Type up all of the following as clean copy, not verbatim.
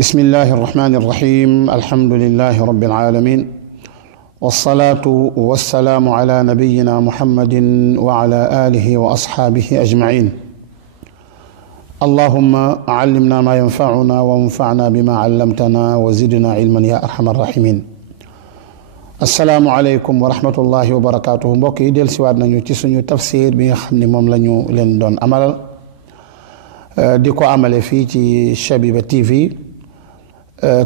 بسم الله الرحمن الرحيم الحمد لله رب العالمين والصلاة والسلام على نبينا محمد وعلى آله وأصحابه أجمعين اللهم علمنا ما ينفعنا وانفعنا بما علمتنا وزدنا علما يا أرحم الراحمين السلام عليكم ورحمة الله وبركاته mbokk yi del siwaat nañu ci suñu tafsir bi nga xam ne moom la ñu leen doon amalal di ko amale fii ci Shabiba TV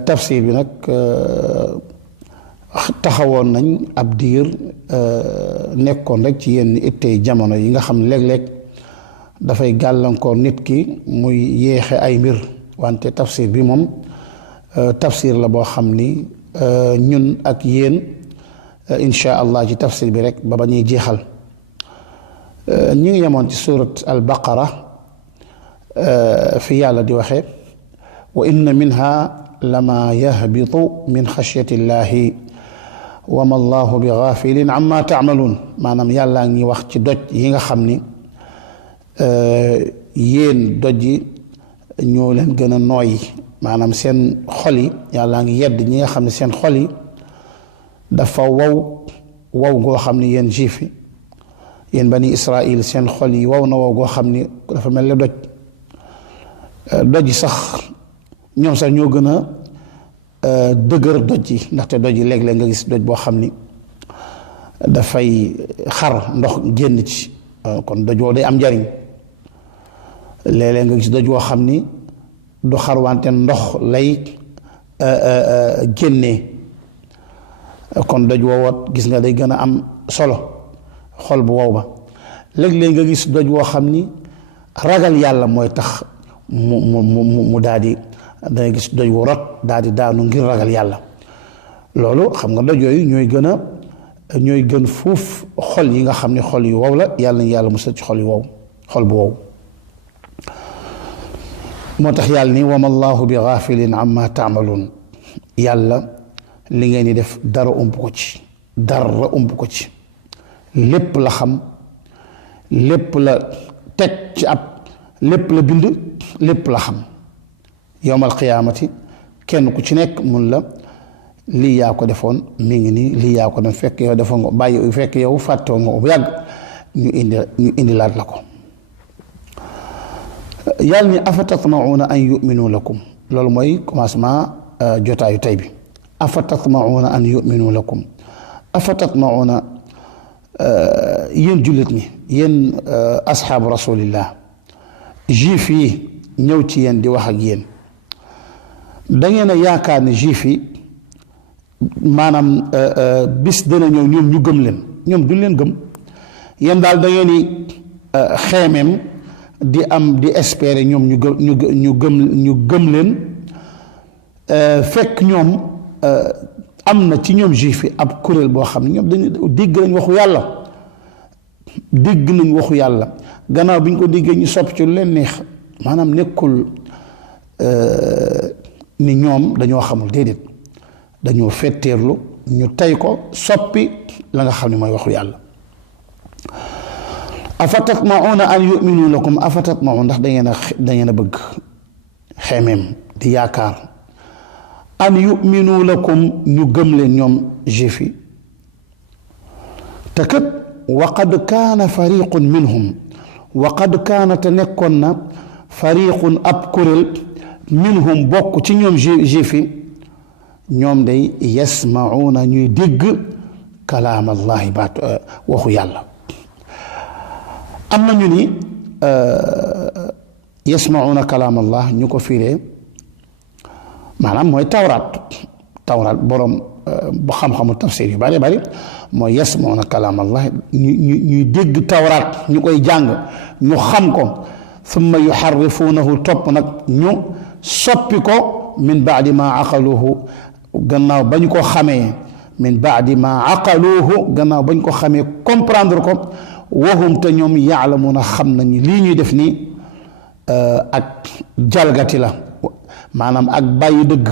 tafsir bi nag taxawoon nañ ab diir nekkoon rek ci yenn ittey jamono yi nga xam ne léeg-léeg dafay gàllankoor nit ki muy yéexe ay mbir wante tafsir bi moom tafsir la boo xam ni ñun ak yéen insha allah ci tafsir bi rek ba ñuy jeexal ñi ngi yemoon ci surat al baqara fi yàlla di waxe wa inna minha lama yahbitu min xashyati llahi wa ma allahu bi gafilin amma taamaluun maanaam yàllaa ngi wax ci doj yi nga xam ni yéen doj yi ñoo leen gën a nooy maanaam seen xol yi yàllaa ngi yedd ñi nga xam ne seen xol yi dafa wow goo xam ni yéen juif yi yéen bani israil seen xol yi wow na wow goo xam ni dafa mel ni doj yi sax ñoom sax ñoo gën a dëgër doj yi ndaxte doj yi léeg-léeg nga gis doj boo xam ni dafay xar ndox génn ci kon doj woo day am njariñ léeg-léeg nga gis doj woo xam ni du xar wante ndox lay génnee kon doj woowat gis nga day gën a am solo xol bu wow ba léeg-léeg nga gis doj woo xam ni ragal yàlla mooy tax mu daal di dangay gis doj wu rot daal di daanu ngir ragal yàlla loolu xam nga doj yooyu ñooy gën fuuf xol yi nga xam ne xol yu wow la yàlla na yàlla musal ci xol yu wow xol bu wow moo tax yàlla ni wama allahu bi gaafilin amma taamaluun yàlla li ngeen di def dara ump ko ci lépp la xam lépp la teg ci ab lépp la bind lépp la xam yowmal qiyaamati kenn ku ci nekk mun la lii yaa ko defoon mi ngi nii lii yaa ko dem fekk yow defoon nga bàyyi fekk yow fàttewoon nga bu yàgg ñu indi laat la ko yàlla ni afa tatma'uuna an yu'minu lakum loolu mooy commencement jotaayu tey bi afa tatma'uuna an yu'minu lakum afa tatma'uuna yéen jullit ñi yéen asxaabu rasulillah juif yi ñëw ci yéen di wax ak yéen da ngeen a yaakaar ne juif yi maanaam bis dana ñëw ñoom ñu gëm leen ñoom duñ leen gëm yéen daal da ngeen di xeemeem di am di espérer ñoom ñu gëm leen fekk ñoom am na ci ñoom juif yi ab kuréel boo xam ne ñoom dañu dégg nañ waxu yàlla gannaaw bi ñu ko déggee ñu sopp ci lu leen neex maanaam nekkul ni ñoom dañoo xamul déedéet dañoo fetteerlu ñu tey ko soppi la nga xam ne mooy waxu yàlla afa tatma'uuna an yu'minu lakum afa tatma'uuna ndax dangeen a bëgg xemeem di yaakaar an yu'minu lakum ñu gëm leen ñoom juif yi te kat waqad kaana fariqun minhum waqad kaana te nekkoon na fariqun ab kuréel minhum bokk ci ñoom juif yi ñoom day yasma'uuna ñuy dégg kalaam allahi baat waxu yàlla am na ñu ni yasma'uuna kalaam allah ñu ko fiiree maanaam mooy tawraat borom bu xam-xamu tafsir yu bari bari mooy yasma'uuna kalaam allah ñuy dégg tawraat ñu koy jàng ñu xam ko summa yuharrifuunahu topp nag ñu soppi ko min baadi ma aqaluhu gannaaw bañ ko xamee min baadi ma aqaluhu gannaaw bañ ko xamee comprendre ko wahum te ñoom yaalamuuna xam nañu lii ñuy def nii ak jalgati la maanaam ak bàyyi dëgg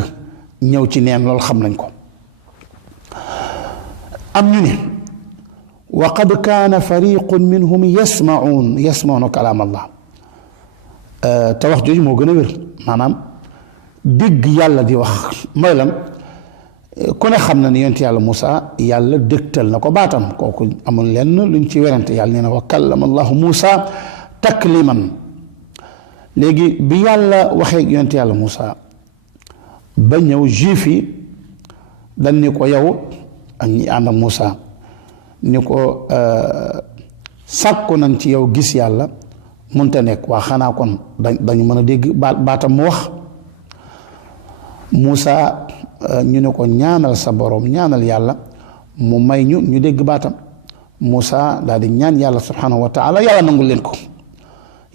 ñëw ci neen loolu xam nañ ko am ñu ne wa qad kaana fariqun minhum yasma'uuna kalaam allah te wax jooju moo gën a wér maanaam dégg yàlla di wax mooy lan ku ne xam na ni yonent yàlla Moussa yàlla dégtal na ko baatam kooku amul lenn luñ ci werante yàlla nee na wa kallama allahu Moussa takliman léegi bi yàlla waxee yonent yàlla Moussa ba ñëw juif yi dañ ni ko yow ak ñi ànd ak Moussa ni ko sàkku nañ ci yow gis yàlla munte nekk waa xanaa kon dañu mën a dégg baatam mu wax Moussa ñu ne ko ñaanal sa borom ñaanal yàlla mu may ñu dégg baatam Moussa daal di ñaan yàlla subhanahu wa taala yàlla nangul leen ko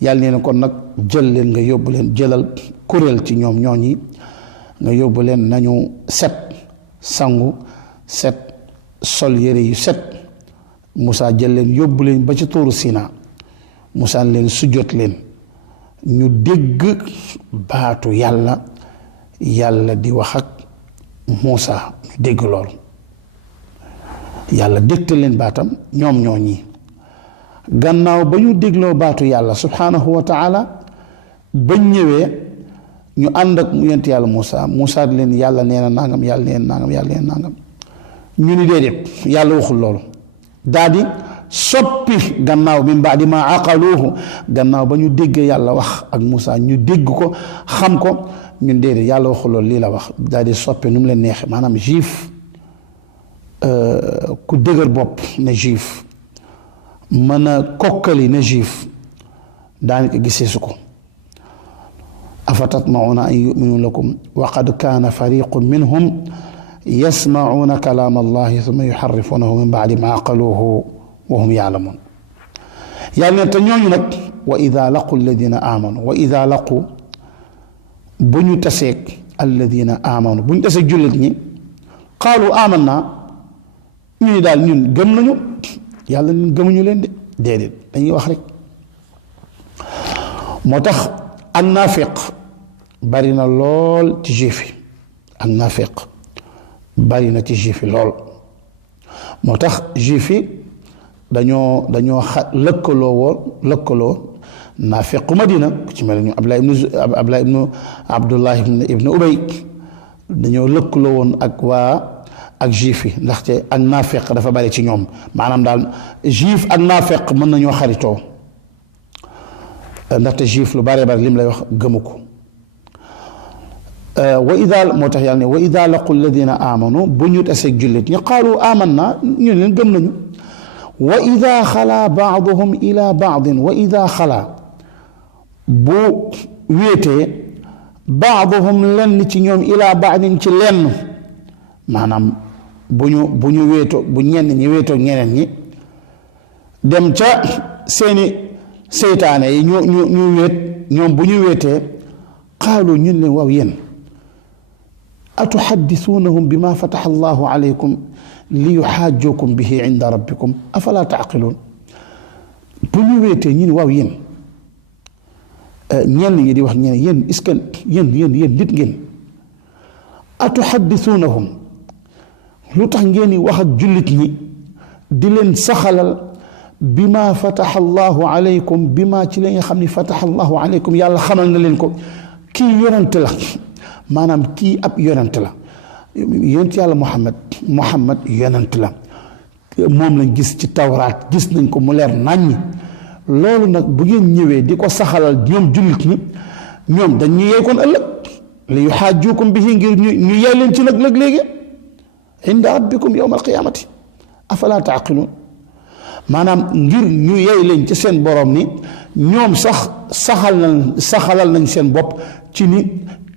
yàlla nee na kon nag jël leen nga yóbbu leen jëlal kuréel ci ñoom ñooñi nga yóbbu leen nañu set sangu set sol yére yu set Moussa jël leen yóbbu leen ba ci tuuru Sina Moussa leen sujjot leen ñu dégg baatu yàlla di wax ak Moussa ñu dégg loolu yàlla dégtal leen baatam ñoom ñooñi gannaaw ba ñu dégloo baatu yàlla subhanahu wa taala bañ ñëwee ñu ànd ak yonent yàlla Moussa di leen yàlla nee na nangam yàlla nee na nangam yàlla nee na nangam ñu ni déedéet yàlla waxul loolu daal di soppi gannaaw min baadi ma aqaluuhu gannaaw ba ñu déggee yàlla wax ak Moussa ñu dégg ko xam ko ñun déedéet yàlla waxul loolu lii la wax daal di soppi nu mu leen neexee maanaam juif ku dëgër bopp ne juif mën a kokkali ne juif daanaka gisee su ko afa tatmauna an yuminu lakum wa qad kaana fariqun minhum yasmauna kalaam allahi summa yuxarrifunahu min baadi ma aqaluuhu wa hum yaalamun yàlla ne te ñooñu nag wa ida laqu alladina amanu wa ida laqu bu ñu taseeg alladina amanu bu ñu taseeg jullit ñi qaalu amanna ñu ni daal ñun gëm nañu yàlla ñun gëmuñu leen de déedéet dañuy wax rek moo tax ak naafiq bari na lool ci juif yi ak naafiq bari na ci juif yi lool moo tax juif yi dañoo lëkkaloo naafiqu Madina ku ci mel ni Abdullah ibnu Ubay dañoo lëkkaloo woon ak juif yi ndaxte ak naafeq dafa bari ci ñoom maanaam daal juif ak naafeq mën nañoo xaritoo ndaxte juif lu bari bari lim lay wax gëmu ko wa ida moo tax yàlla ne wa ida laqu alladina amanu bu ñu taseeg jullit ñi qaalu amanna ñu leen gëm nañu wa ida xala baaduhum ila baadin wa ida xala bu wéetee baaduhum lenn ci ñoom ila baadin ci lenn maanaam bu ñu wéetoo bu ñenn ñi wéetoo ñeneen ñi dem ca seeni seytaane yi ñu wéet ñoom bu ñu wéetee qaalu ñun leen waaw yéen atuxaddisuunahum bima fataxa allahu alaykum li yuxaajukum bihi inda rabbikum afala taaqiluun bu ñu wéetee ñu ne waaw yéen ñenn ñi di wax ñeneen yéen est-ce que yéen nit ngeen atuxaddisuunahum lu tax ngeen di wax ak jullit ñi di leen saxalal bima fataxa allahu alaykum bima ci la nga xam ne fataxa allahu alaykum yàlla xamal na leen ko kii yonent la maanaam kii ab yonent la yonent yàlla Muhammad yonent la moom lañ gis ci tawraat gis nañ ko mu leer naññ loolu nag bu ngeen ñëwee di ko saxalal ñoom jullit ñi ñoom dañ ñu yey kon ëllëg li yuxaajukum bihi ngir ñu yey leen ci nag léegi inda rabbikum yawma alqiyamati afala taaqiluun maanaam ngir ñu yey leen ci seen borom ni ñoom sax saxalal nañ seen bopp ci ni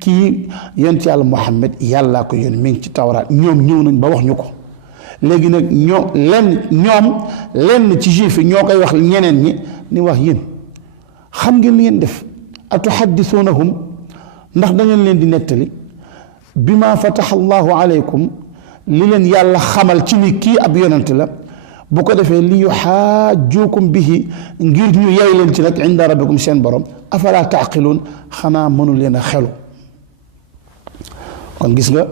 kii yonent yàlla Muhammad yàllaa ko yónni mi ngi ci tawraat ñoom ñëw nañ ba wax ñu ko léegi nag ñoom lenn ci juif yi ñoo koy wax ñeneen ñi ni wax yéen xam ngeen li ngeen def atuhaddisuunahum ndax da ngeen leen di nettali bima fataxa allahu alaykum li leen yàlla xamal ci ni kii ab yonent la bu ko defee li yuxaajukum bihi ngir ñu yey leen ci nag inda rabbikum seen borom afala taaqiluun xanaa mënu leen a xelu kon gis nga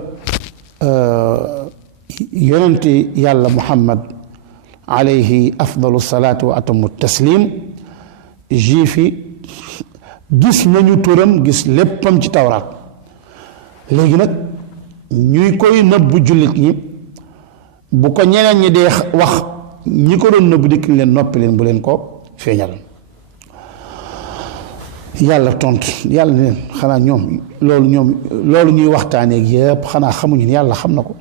yonenti yàlla Muhammad alayhi afdalu salaatu wa atamu taslim juif yi gis nañu turam gis léppam ci tawraat léegi nag ñuy koy nëbb jullit ñi bu ko ñeneen ñi dee wax ñi ko doon nëbb dikk leen noppi leen bu leen ko feeñal yàlla tontu yàlla ne leen xanaa ñoom loolu ñuy waxtaaneeg yëpp xanaa xamuñu ne yàlla xam na ko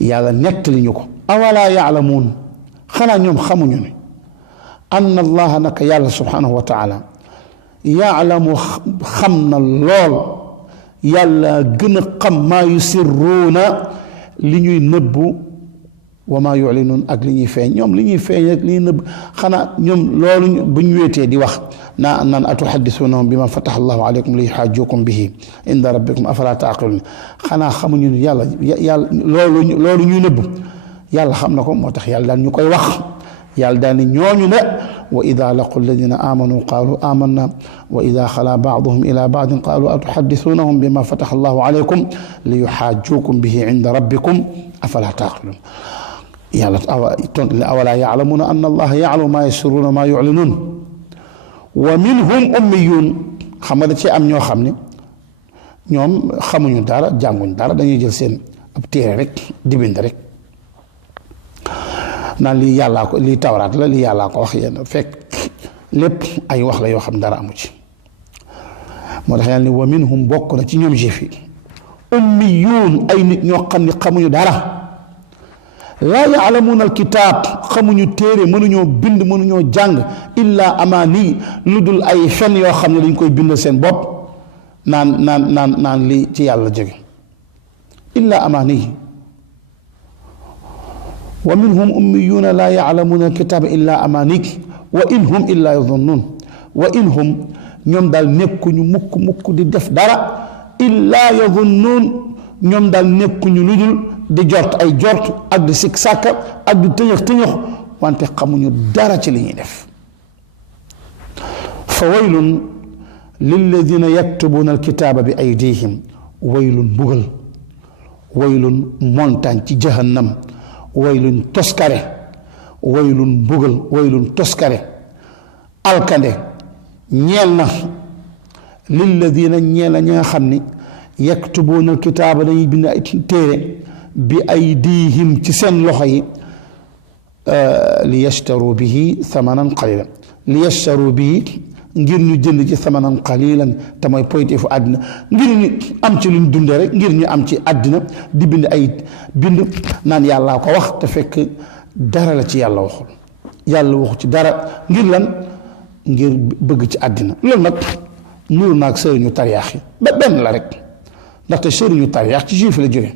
yàlla nettali ñu ko awalaa yaalamuun xanaa ñoom xamuñu ne anna allaha naka yàlla subhanahu wa taala yaalamu xam na lool yàlla gën a xam maa yusirruuna li ñuy nëbbu wa maa yulinuun ak li ñuy feeñ ñoom li ñuy feeñ ak li ñuy nëbb xanaa ñoom loolu bu ñu wéetee di wax naan atuhaddisuunahum bi ma fataha allahu aleykum li yuhajjukum bihi inda rabbikum afala taaqiluun xanaa xamuñu ne yàlla loolu ñuy nëbb yàlla xam na ko moo tax yàlla daan ñu koy wax yàlla daan ne ñooñu ne wa ida laqu alladina amanu qaalu amanna wa ida xala baaduhum ila baadin qaalu atuhaddisuunahum bi ma fataha allahu aleykum li yuhajjukum bihi inda rabbikum afala taaqiluun yàlla tontu ne awalaa yaalamuuna anna allaha yaalamu maa yasirruuna maa yulinuun wa minhum ummiyuun xam nga da ci am ñoo xam ne ñoom xamuñu dara jànguñ dara dañuy jël seen ab téere rek di bind rek naan lii yàllaa ko lii tawraat la lii yàllaa ko wax yéen fekk lépp ay wax la yoo xam dara amu ci moo tax yàlla ne wa minhum bokk na ci ñoom juif yi ummiyuun ay nit ñoo xam ne xamuñu dara laa yaalamuuna alkitaab xamuñu téere mënuñoo bind mënuñoo jàng illaa amaani lu dul ay fen yoo xam ne dañ koy bindal seen bopp naan lii ci yàlla jóge illaa amaani wa minhum ummiyuuna laa yaalamuuna alkitaaba illaa amaani wa in hum illaa yadunnuun wa in hum ñoom daal nekkuñu mukk di def dara illaa yadunnuun ñoom daal nekkuñu lu dul di jort ay jort ak di sikk sàkka ak di tëñëx wante xamuñu dara ci li ñuy def fa waylun lilladina yaktubuuna alkitaaba bi aydihim waylun mbugal waylun montagne ci jahannam waylun toskare waylun mbugal waylun toskare alkande ñeel na lilladina ñeel na ñi nga xam ni yaktubuuna alkitaaba dañuy bind ay téere bi aydihim ci seen loxo yi li yashtaru bihi thamanan qalilan li yashtaru bihi ngir ñu jënd ci thamanan qalilan te mooy poyteefu àddina ngir ñu am ci luñ dunde rek ngir ñu am ci àddina di bind ay bind naan yàllaa ko wax te fekk dara la ci yàlla waxul yàlla waxu ci dara ngir lan ngir bëgg ci àddina loolu nag nuur naag sëriñu tariyaax yi ba benn la rek ndaxte sëriñu tariyaax ci juif la jóge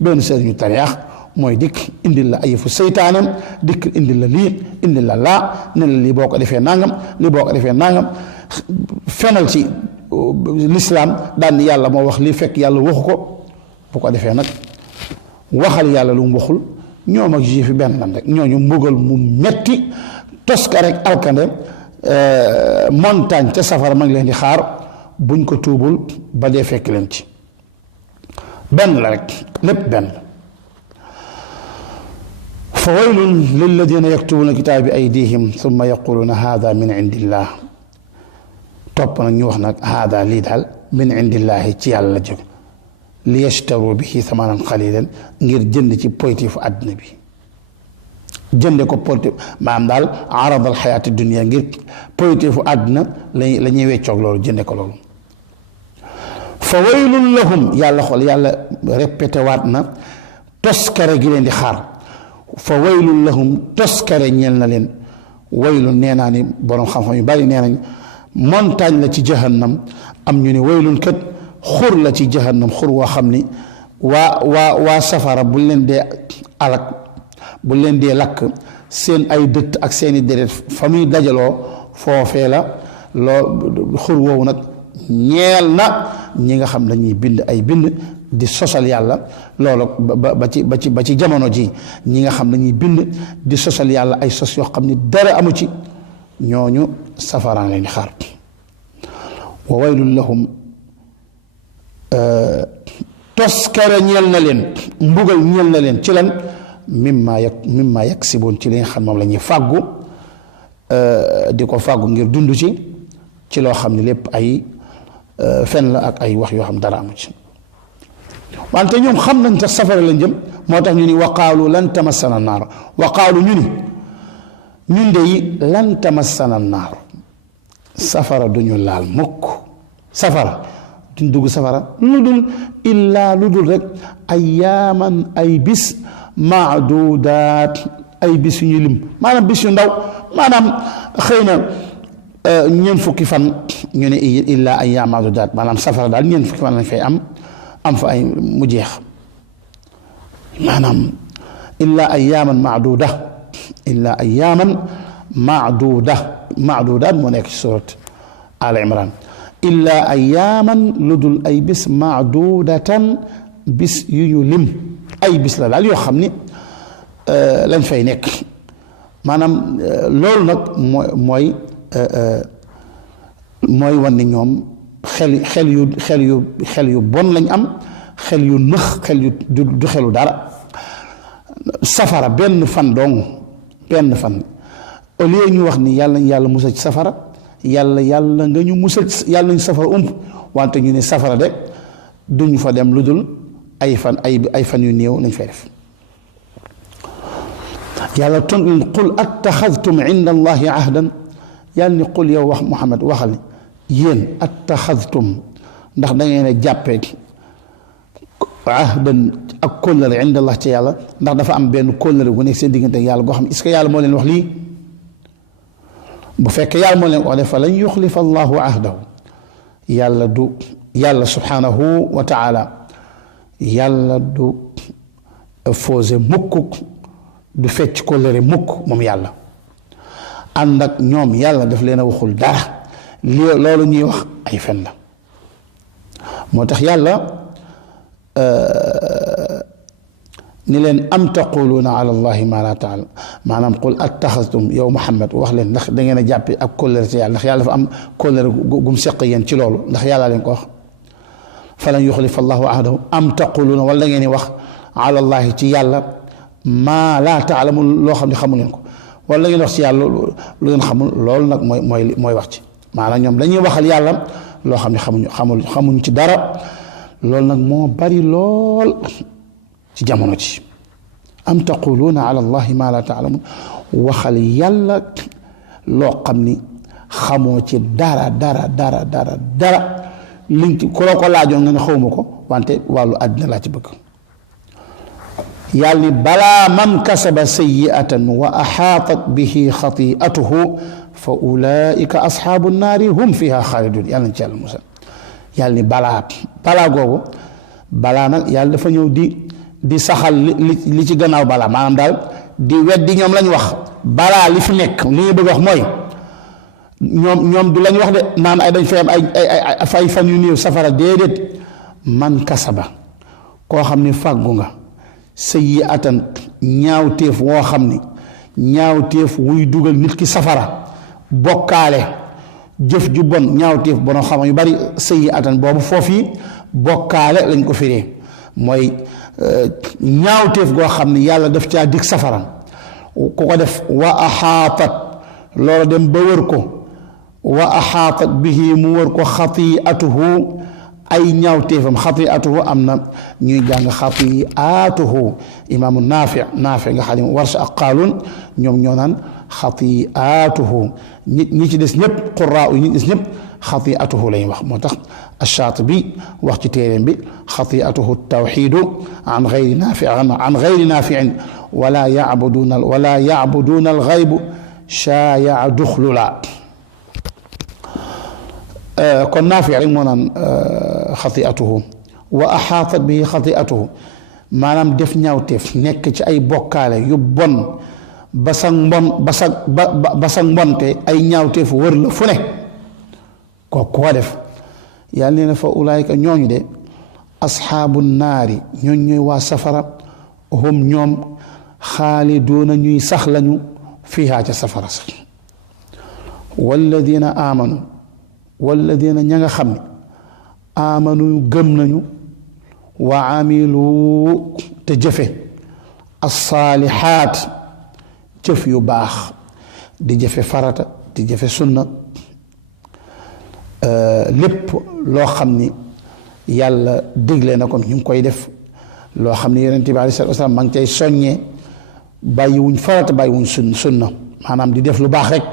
benn sëriñu tariyaax mooy dikk indil la ay yëfu seytaanam dikk indil la lii indil la laa ne la lii boo ko defee nangam lii boo ko defee nangam fenal ci lislaam daan ni yàlla moo wax lii fekk yàlla waxu ko bu ko defee nag waxal yàlla lu mu waxul ñoom ak juif yi benn lan rek ñooñu mbugal mu metti toska rek alkande montagne ca safara ma ngi leen di xaar buñ ko tuubul ba dee fekk leen ci benn la rek lépp benn fa waylun lilladina yaktubuuna kitaaba bi aydihim summa yaquluuna haada min indillah topp nag ñu wax nag haada lii daal min indillahi ci yàlla la jóg li yashtaru bihi thamanan qalilan ngir jënd ci poytifu àddina bi jënde ko poytif maanaam daal arad al xayaati dunia ngir poytifu àddina la ñuy weccoog loolu jënde ko loolu fa waylun lahum yàlla xool yàlla répété waat na toskare gi leen di xaar fa waylun lahum toskare ñeel na leen waylun nee naa ni boroom xam-xam yu bari nee nañ montagne la ci jahannam am ñu ne waylun kat xur la ci jahannam xur woo xam ni waa safara bu leen dee alak bu leen dee lakk seen ay dëtt ak seeni deret fa muy dajaloo foofee la loo xur woowu nag ñeel na ñi nga xam dañuy bind ay bind di sosal yàlla loolu ba ci jamono ji ñi nga xam dañuy bind di sosal yàlla ay sos yoo xam ni dara amu ci ñooñu safaraan leen xaar wa waylun lahum toskare ñeel na leen mbugal ñeel na leen ci lan mimma yaksiboon ci li nga xam moom la ñuy fàggu di ko fàggu ngir dund ci loo xam ne lépp ay fen la ak ay wax yoo xam dara amu ci wante ñoom xam nañ te safara lañ jëm moo tax ñu ni waqaalu lan tamassana naar waqaalu ñu ni ñun de yi lan tamassana naar safara duñu laal mukk safara duñ dugg safara lu dul illaa lu dul rek ayyaaman ay bis maadudaat ay bis yu ñu lim maanaam bis yu ndaw maanaam xëy na ñeent fukki fan ñu ne illaa ayyaam maadudaat maanaam safara daal ñeent fukki fan lañ fay am fa ay mu jeex maanaam illaa ayyaaman maaduda illaa ayyaaman maadudaat moo nekk ci surat Al Imran illaa ayyaaman lu dul ay bis maadudatan bis yu ñu lim ay bis la daal yoo xam ni lañ fay nekk maanaam loolu nag mooy wan ni ñoom xel yu bon lañ am xel yu nëx xel yu du xelu dara safara benn fan dong benn fan au lieu ñu wax ni yàlla yàlla musal ci safara yàlla nga ñu musal yàlla ñu safara wante ñu ne safara de duñu fa dem lu dul ay fan yu néew lañ fay def yàlla tontu qul attaxadtum inda allahi ahdan yàlla ni qul yow wax Muhammad waxal ni yéen attaxadtum ndax da ngeen a jàppee ahdan ak kóllëre inda allah ci yàlla ndax dafa am benn kóllëre bu nekk seen diggante ak yàlla goo xam est-ce que yàlla moo leen wax lii bu fekkee yàlla moo leen wax de fa lan yuxlifa allahu ahdahu yàlla subhanahu wa taala yàlla du fausé mukk du fecc kóllëre mukk moom yàlla ànd ak ñoom yàlla daf leen a waxul dara loolu ñuy wax ay fen la moo tax yàlla ni leen am taquluuna ala allahi ma la taala maanaam qul attaxastum yow Muhammad wax leen ndax da ngeen a jàppe ak kóllëre ci yàlla ndax yàlla dafa am kóllëre gum seq yéen ci loolu ndax yàlla leen ko wax falan yuxlifa allahu ahdahu am taquluuna wala da ngeen di wax ala allahi ci yàlla maa laa taalamun loo xam ne xamu leen ko wala da ngeen wax ci yàlla lu ngeen xamul loolu nag mooy wax ci maanaam ñoom dañuy waxal yàlla loo xam ne xamuñu ci dara loolu nag moo bari lool ci jamono ci am taquluuna ala allahi ma la taalamun waxal yàlla loo xam ni xamoo ci dara liñ ci ku la ko laajoon nga ne xawma ko wante wàllu àddina laa ci bëgg yàlla ni balaa man kasaba sayyi'atan wa axaatat bihi xati'atuhu fa ulaika asxaabu naari hum fiha xaalidun yàlla nañ ci yàlla musal yàlla ni balaa googu balaa nag yàlla dafa ñëw di saxal li ci gannaaw balaa maanaam daal di weddi ñoom lañ wax balaa li fi nekk li ñu bëgg wax mooy ñoom du lañ wax de naan ay dañ fay am ay fan yu néew safara déedéet man kasaba koo xam ni fàggu nga sayyi'atan ñaawteef woo xam ni ñaawteef wuy dugal nit ki safara bokkaale jëf ju bon ñaawteef bonoo xam yu bari sayyi'atan boobu foofu yi bokkaale lañ ko firee mooy ñaawteef goo xam ni yàlla daf caa dig safara ku ko def wa axaatat loolu dem ba wër ko wa axaatat bihi mu wër ko xati'atuhu ay ñaawteefam xati'atuhu am na ñuy jàng xati'atuhu imaamu naafi nga xam ne Warsh ak Qaalun ñoom ñoo naan xati'atuhu ñi ci des ñëpp quraa yi ñi des ñëpp xati'atuhu lañ wax moo tax Ash-Shaatibi wax ci téeréem bi xati'atuhu tawxiidu an gayri naafi'in wala yacbuduuna al-gayb shaaya'a duxlula kon naafi rek moo naan xati'atuhu wa axaatat bihi xati'atuhu maanaam def ñaawteef nekk ci ay bokkaale yu bon basag mbonte ay ñaawteef wër la fu ne ko def yàlla nee na fa ulaayika ñooñu de asxaabu naari ñooy waa safara hum ñoom xaaliduuna ñuy sax lañu fiihaa ca safara sax walladina amanu walladina ña nga xam ne amanu gëm nañu wa amilu te jëfe alsaalihaat jëf yu baax di jëfe farata di jëfe sunna lépp loo xam ni yàlla digle na ko ñu ngi koy def loo xam ni yonent bi alayhi salaatu wasalaam maa ngi cay soññee bàyyiwuñ farata bàyyiwuñ sunna maanaam di def lu baax rek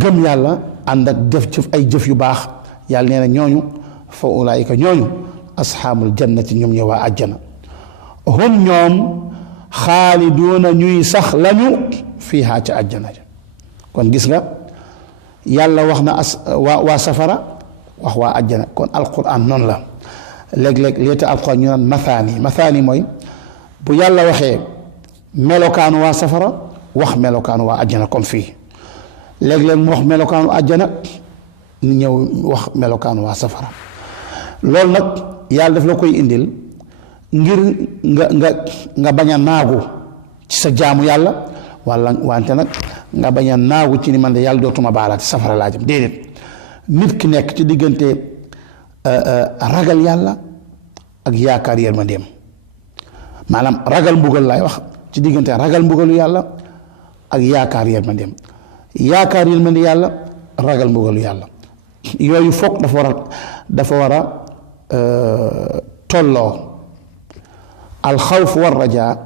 gëm yàlla ànd ak def ay jëf yu baax yàlla nee na ñooñu fa ulaayika ñooñu asxaabul jannati ñoom ñoo waa àjjana hum ñoom xaaliduuna ñuy sax lañu fiihaa ca àjjana kon gis nga yàlla wax na waa safara wax waa àjjana kon alquran noonu la léeg-léeg léeta alquran ñu naan mathaani mooy bu yàlla waxee melokaanu waa safara wax melokaanu waa àjjana comme fii léeg-léeg mu wax melokaanu àjjana ñu ñëw wax melokaanu waa safara loolu nag yàlla daf la koy indil ngir nga bañ a naagu ci sa jaamu yàlla wala wante nag nga bañ a naagu ci ni man de yàlla dootuma baalaati safara laa jëm déedéet nit ki nekk ci diggante ragal yàlla ak yaakaar yërmandeem maanaam ragal mbugal laay wax ci diggante ragal mbugalu yàlla ak yaakaar yërmandeem yaakaar yërmande yàlla ragal mbugalu yàlla yooyu foog dafa war a tolloo alxawf war rajaa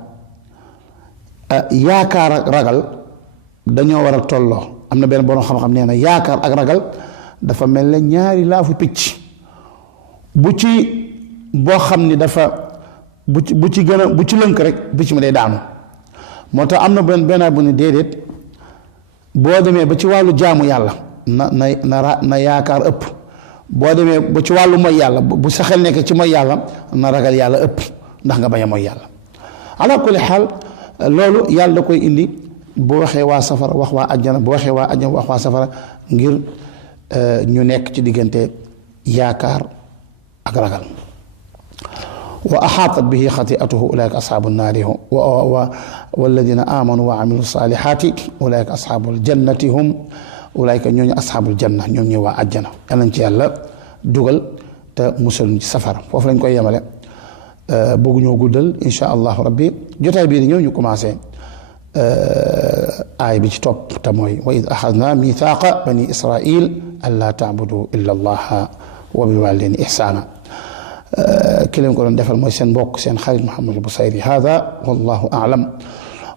yaakaar ak ragal dañoo war a tolloo am na benn borom xam-xam nee na yaakaar ak ragal dafa mel ne ñaari laafu picc bu ci boo xam ni dafa bu ci gën a bu ci lënk rek picc mi day daanu moo tax am na benn bu ne déedéet boo demee ba ci wàllu jaamu yàlla na yaakaar ëpp boo demee ba ci wàllu mooy yàlla bu sa xel nekk ci mooy yàlla na ragal yàlla ëpp ndax nga bañ a mooy yàlla ala kulli xaal loolu yàlla da koy indi bu waxee waa safara wax waa àjjana bu waxee waa àjjana wax waa safara ngir ñu nekk ci diggante yaakaar ak ragal wa axaatat bihi xati'atuhu ulaika asxaabu nnaari walladina amanu wa amilu salihati ulaika asxaabul jannati hum ulaika ñooñu asxaabul janna ñoom ñooy waa àjjana yal nañ ci yàlla dugal te musal ci safara foofu lañ koy yemale bëgguñoo guddal insha allahu rabbi jotaay bii di ñëw ñu commencé aay bi ci topp te mooy wa id axadna mithaqa bani israil an laa taabudu illa allaha wa bil walidayni ihsana ki leen ko doon defal mooy seen mbokk seen xarit Mouhamadou Bousayri hada wallahu a'lam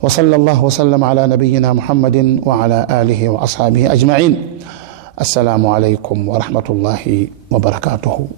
wa sallallahu wa sallam ala nabiyyina muhammadin wa ala alihi wa ashabihi ajma'in assalaamu alaykum wa rahmatullahi wa barakatuhu